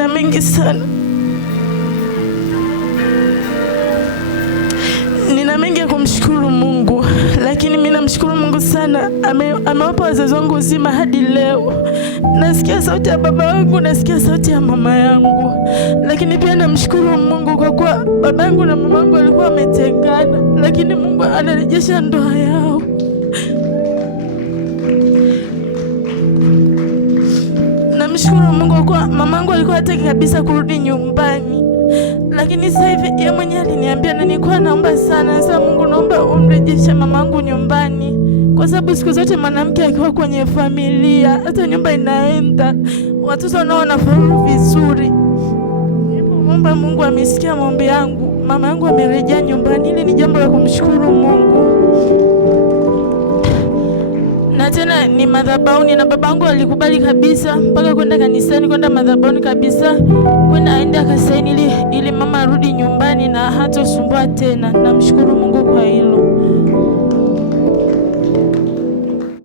Nina mengi sana, nina mengi ya kumshukuru Mungu, lakini mimi namshukuru Mungu sana. Amewapa wazazi wangu uzima hadi leo. Nasikia sauti ya baba yangu, nasikia sauti ya mama yangu, lakini pia namshukuru Mungu kwa kuwa baba yangu na mama yangu walikuwa wametengana, lakini Mungu anarejesha ndoa yao. Namshukuru Mungu kwa mama yangu alikuwa hataki kabisa kurudi nyumbani, lakini sasa hivi yeye mwenyewe aliniambia, na nilikuwa naomba sana, sasa Mungu naomba umrejeshe mama yangu nyumbani, kwa sababu siku zote mwanamke akiwa kwenye familia hata nyumba inaenda, watoto nao wanafaulu vizuri. Nilipoomba Mungu amesikia maombi yangu, mama yangu amerejea nyumbani. Hili ni jambo la kumshukuru Mungu. Na tena ni madhabahuni, na babangu alikubali kabisa mpaka kwenda kanisani, kwenda madhabahuni kabisa, kwenda aende akasaini ili mama arudi nyumbani na hatosumbua tena. Namshukuru Mungu.